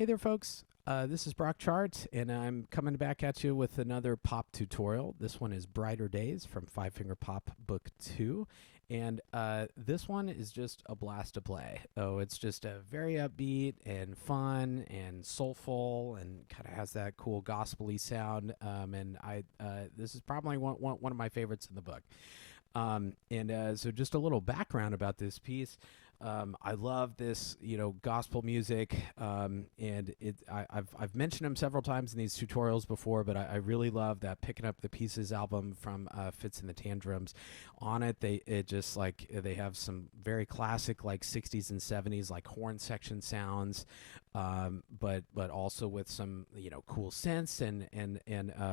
Hey there, folks. This is Brock Chart, and I'm coming back at you with another pop tutorial. This one is Brighter Days from Five Finger Pop Book 2. And this one is just a blast to play. Oh, it's just a very upbeat and fun and soulful and kind of has that cool gospel-y sound. This is probably one of my favorites in the book. So just a little background about this piece. I love this, gospel music, and I've mentioned them several times in these tutorials before, but I really love that Picking Up the Pieces album from Fitz and the Tantrums. On it, they have some very classic like 60s and 70s like horn section sounds, but also with some cool synths and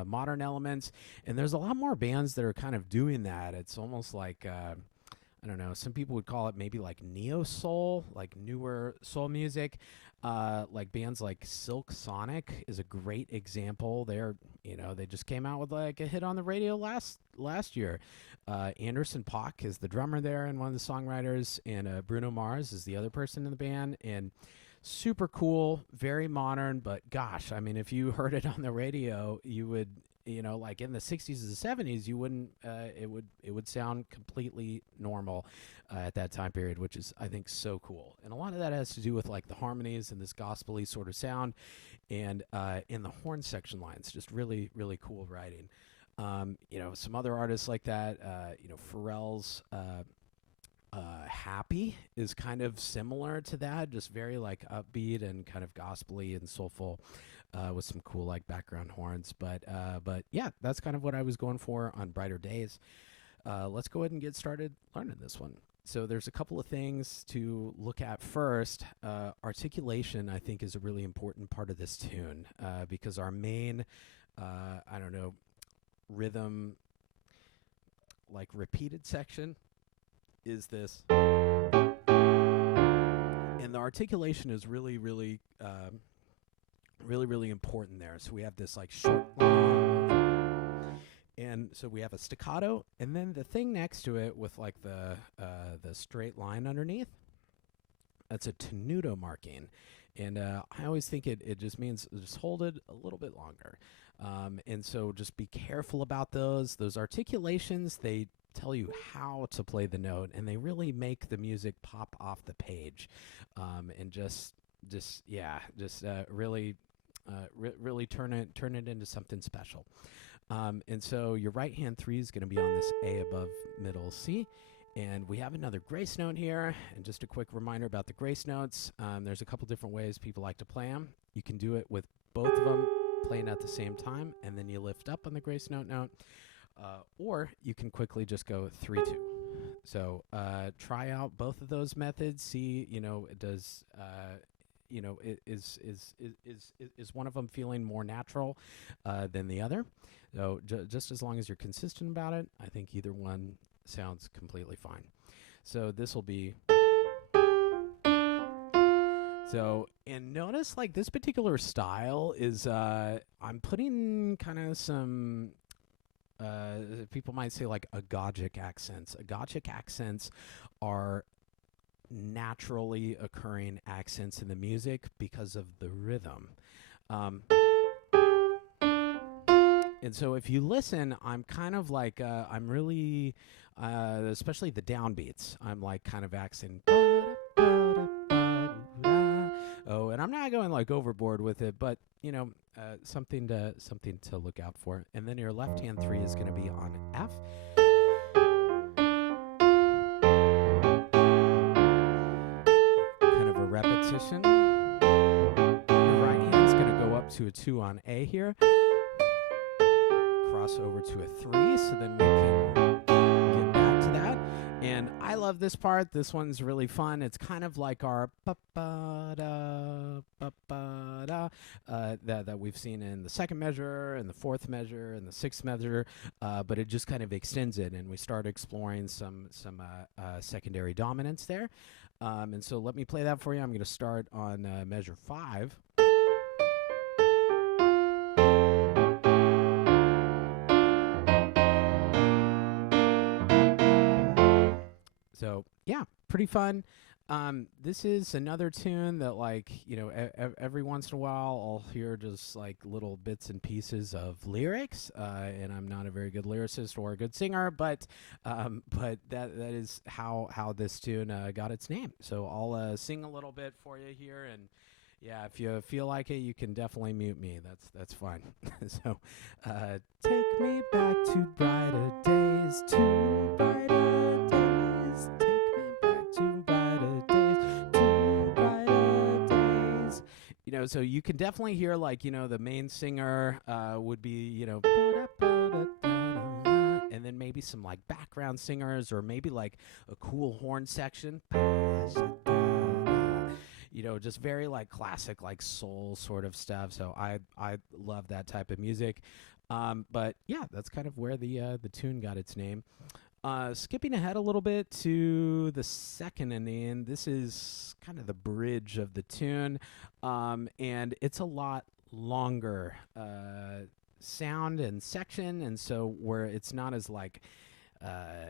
modern elements. And there's a lot more bands that are kind of doing that. It's almost like I don't know, some people would call it maybe like neo soul, like newer soul music. Like bands like Silk Sonic is a great example. They just came out with like a hit on the radio last year. Anderson Paak is the drummer there and one of the songwriters, and Bruno Mars is the other person in the band. And super cool, very modern, but gosh, I mean, if you heard it on the radio, you would, like in the 60s and 70s, you wouldn't, it would sound completely normal at that time period, which is, I think, so cool. And a lot of that has to do with like the harmonies and this gospel-y sort of sound, and in the horn section lines, just really, really cool writing. Some other artists like that, Pharrell's Happy is kind of similar to that, just very like upbeat and kind of gospel-y and soulful, with some cool like background horns. But yeah, that's kind of what I was going for on Brighter Days. Let's go ahead and get started learning this one. So there's a couple of things to look at first. Articulation, I think, is a really important part of this tune, because our main, rhythm, like repeated section, is this. And the articulation is really, really, really important there. So we have this like short, long, and so we have a staccato, and then the thing next to it with like the straight line underneath, that's a tenuto marking. And I always think it just means just hold it a little bit longer. And so just be careful about those articulations. They tell you how to play the note, and they really make the music pop off the page, and really turn it into something special. And so your right hand 3 is going to be on this A above middle C. And we have another grace note here. And just a quick reminder about the grace notes. There's a couple different ways people like to play them. You can do it with both of them playing at the same time, and then you lift up on the grace note. Or you can quickly just go 3-2. So try out both of those methods. See, does is one of them feeling more natural than the other? So just as long as you're consistent about it, I think either one sounds completely fine. So this will be. So, and notice like this particular style is, I'm putting kind of some, people might say like agogic accents. Agogic accents are naturally occurring accents in the music because of the rhythm. And so if you listen, I'm kind of like, I'm really, especially the downbeats, I'm like kind of accenting. Oh, and I'm not going like overboard with it, but something to look out for. And then your left hand 3 is going to be on F. Kind of a repetition. Your right hand's going to go up to a 2 on A here. Cross over to a 3, so then we can get back to that. And I love this part. This one's really fun. It's kind of like our ba-ba-da, ba-ba-da, that we've seen in the second measure and the fourth measure and the sixth measure, but it just kind of extends it, and we start exploring some secondary dominance there. And so let me play that for you. I'm going to start on measure 5. So yeah, pretty fun. This is another tune that, like, every once in a while I'll hear just like little bits and pieces of lyrics, and I'm not a very good lyricist or a good singer, but that is how this tune got its name. So I'll sing a little bit for you here, and yeah, if you feel like it, you can definitely mute me. That's fine. So, take me back to brighter days, to brighter days. Take me back to brighter days, to brighter days. So you can definitely hear, like, the main singer would be, and then maybe some like background singers, or maybe like a cool horn section. Just very like classic, like soul sort of stuff. So I love that type of music. But yeah, that's kind of where the tune got its name. Skipping ahead a little bit to the second inning, this is kind of the bridge of the tune, and it's a lot longer sound and section, and so where it's not as like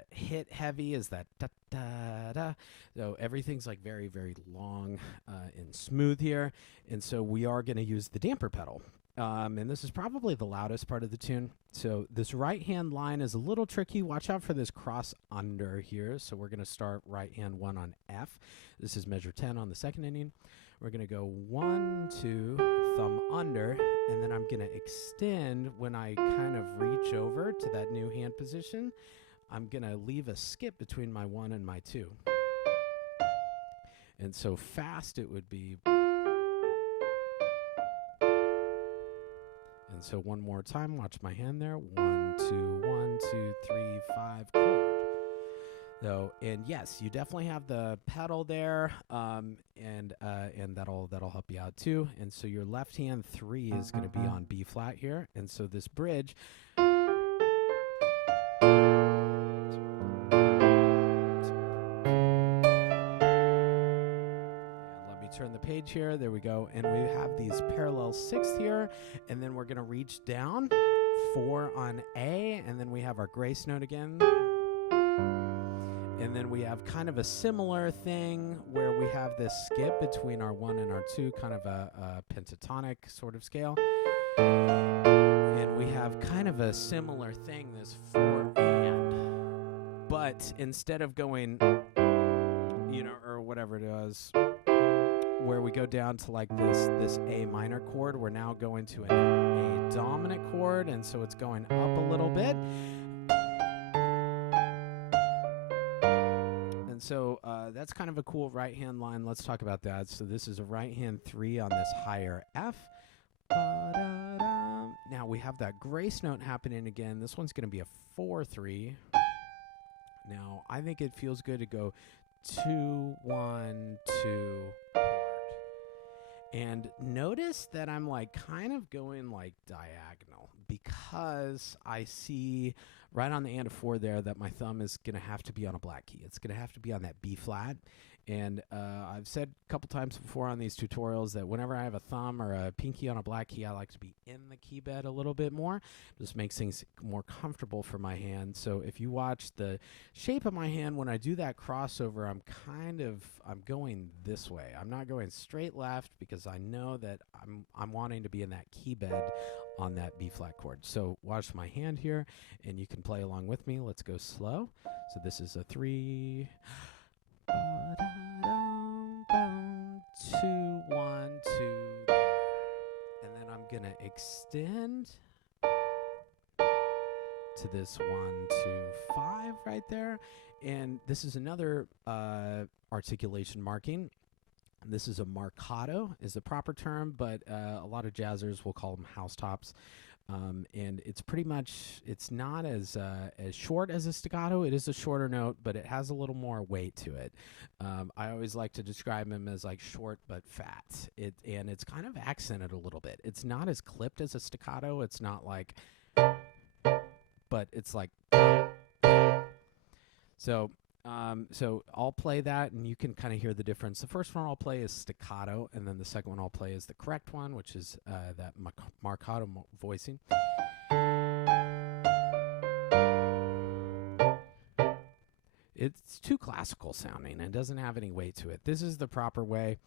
hit heavy as that da da da. So everything's like very, very long and smooth here, and so we are going to use the damper pedal. And this is probably the loudest part of the tune. So this right hand line is a little tricky. Watch out for this cross under here. So we're going to start right hand 1 on F. This is measure 10 on the second inning. We're going to go 1, 2, thumb under, and then I'm going to extend when I kind of reach over to that new hand position. I'm going to leave a skip between my 1 and my 2. And so fast it would be. And so one more time, watch my hand there. 1, 2, 1, 2, 3, 5, chord. So, and yes, you definitely have the pedal there, and that'll help you out too. And so your left hand 3 is going to be on B flat here. And so this bridge. Turn the page here. There we go. And we have these parallel 6th here. And then we're going to reach down 4 on A. And then we have our grace note again. And then we have kind of a similar thing where we have this skip between our 1 and our 2, kind of a pentatonic sort of scale. And we have kind of a similar thing, this 4 and. But instead of going, or whatever it is, where we go down to like this A minor chord, we're now going to an A dominant chord, and so it's going up a little bit. And so that's kind of a cool right hand line. Let's talk about that. So this is a right hand 3 on this higher F. Now we have that grace note happening again. This one's going to be a 4-3. Now I think it feels good to go 2, 1, 2 chord. And notice that I'm like kind of going like diagonal, because I see right on the and of 4 there that my thumb is going to have to be on a black key. It's going to have to be on that B flat. And I've said a couple times before on these tutorials that whenever I have a thumb or a pinky on a black key, I like to be in the key bed a little bit more. Just makes things more comfortable for my hand. So if you watch the shape of my hand, when I do that crossover, I'm going this way. I'm not going straight left, because I know that I'm wanting to be in that key bed on that B flat chord. So watch my hand here, and you can play along with me. Let's go slow. So this is a 3. 2, 1, 2 there. And then I'm gonna extend to this 1, 2, 5 right there. And this is another articulation marking. This is a marcato, is the proper term, but a lot of jazzers will call them house tops. And it's pretty much, it's not as short as a staccato. It is a shorter note, but it has a little more weight to it. I always like to describe them as like short but fat. And it's kind of accented a little bit. It's not as clipped as a staccato. It's not like, but it's like. So I'll play that, and you can kind of hear the difference. The first one I'll play is staccato, and then the second one I'll play is the correct one, which is that marcato voicing. it's too classical sounding and doesn't have any weight to it. This is the proper way.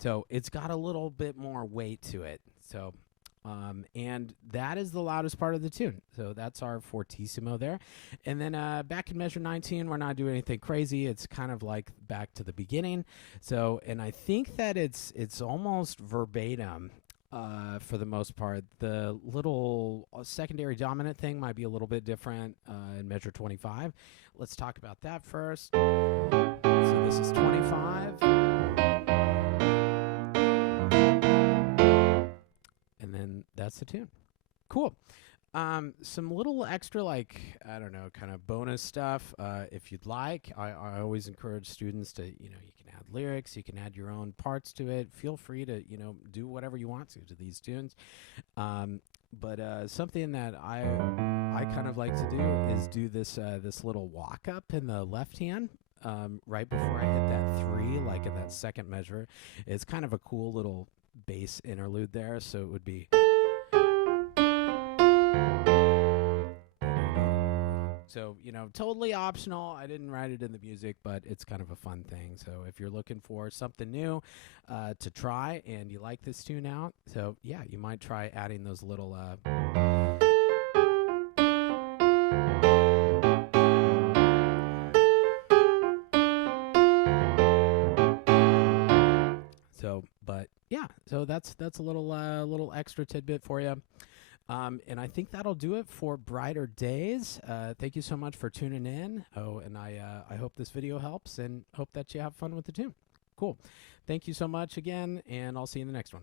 So it's got a little bit more weight to it. So, and that is the loudest part of the tune. So that's our fortissimo there. And then back in measure 19, we're not doing anything crazy. It's kind of like back to the beginning. So, and I think that it's almost verbatim. For the most part, the little secondary dominant thing might be a little bit different in measure 25. Let's talk about that first. So this is 25. And then that's the tune. Cool. Some little extra, like, I don't know, kind of bonus stuff, if you'd like. I always encourage students to, you can add lyrics, you can add your own parts to it. Feel free to, do whatever you want to these tunes. But something that I kind of like to do is do this little walk up in the left hand. Right before I hit that 3, like in that second measure. It's kind of a cool little bass interlude there, so it would be. So, totally optional. I didn't write it in the music, but it's kind of a fun thing. So if you're looking for something new to try and you like this tune out, so yeah, you might try adding those little so that's a little extra tidbit for you. And I think that'll do it for Brighter Days. Thank you so much for tuning in. Oh, and I hope this video helps and hope that you have fun with the tune. Cool. Thank you so much again, and I'll see you in the next one.